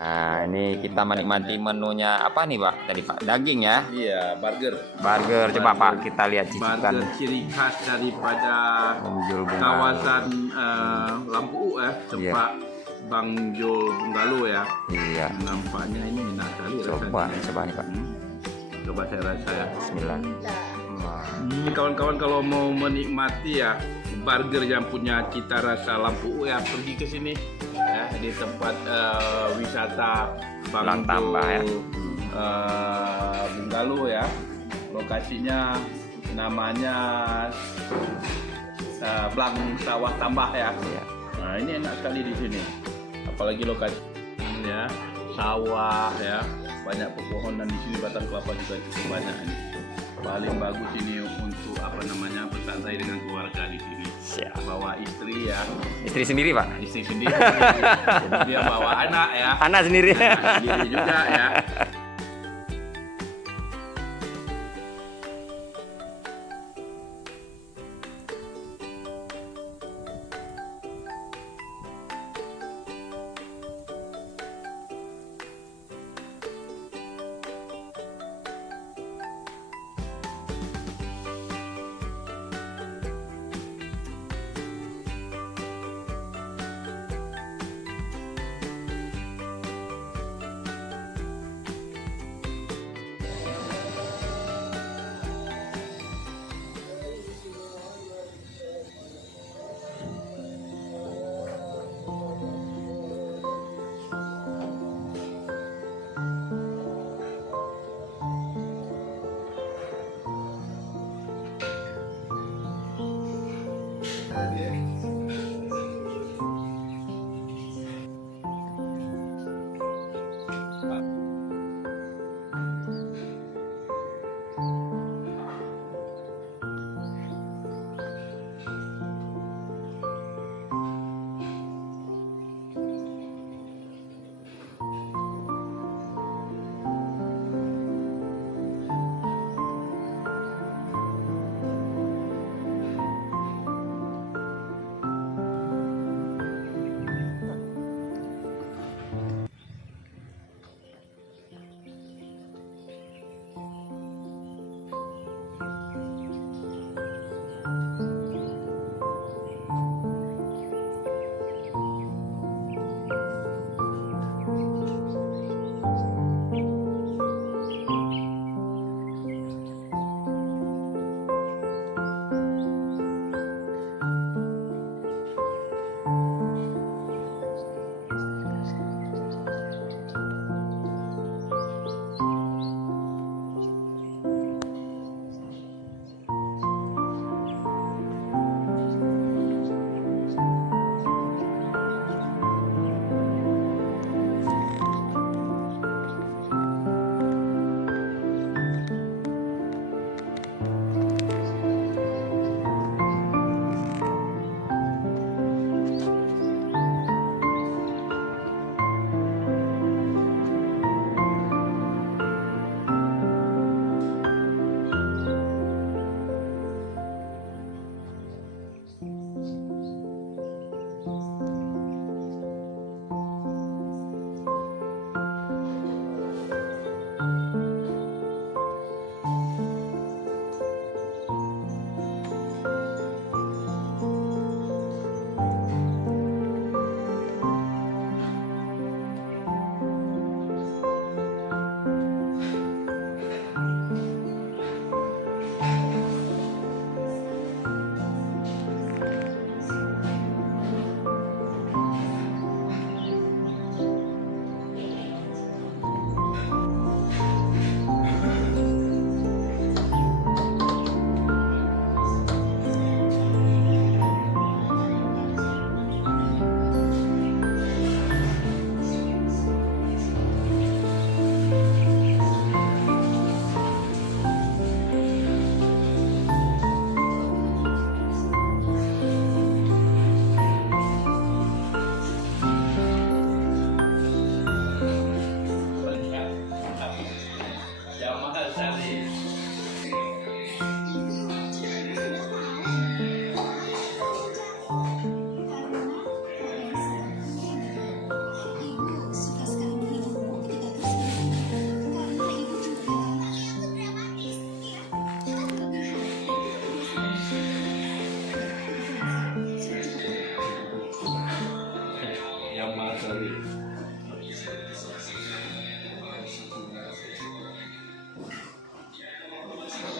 Nah, ini kita menikmati menunya apa nih, Pak? Tadi Pak, daging ya? Iya, burger. Burger. Coba Pak, kita lihat cicipan. Burger ciri khas daripada Bang Jul Bungalo. kawasan Lampu ya, tempat Bang Jul Bungalo ya. Iya. Nampaknya ini enak sekali Coba, rasanya. coba nih Pak. Coba saya rasa ya. Bismillah. Wah. Kawan-kawan kalau mau menikmati ya burger yang punya cita rasa Lampu ya, pergi ke sini ya, di tempat wisata Blang Bang Tambah ya. Jul Bungalo ya. Lokasinya namanya Blang Sawah Tambah ya. Iya. Nah, ini enak sekali di sini. Apalagi lokasi ya, sawah ya, banyak pepohonan di sini, batang kelapa juga cukup banyak ini. Paling bagus ini untuk apa namanya, bersantai dengan keluarga di sini. Siap. Bawa istri ya, Istri sendiri Pak? istri sendiri, dia bawa anak ya, Anak sendiri. anak sendiri juga ya.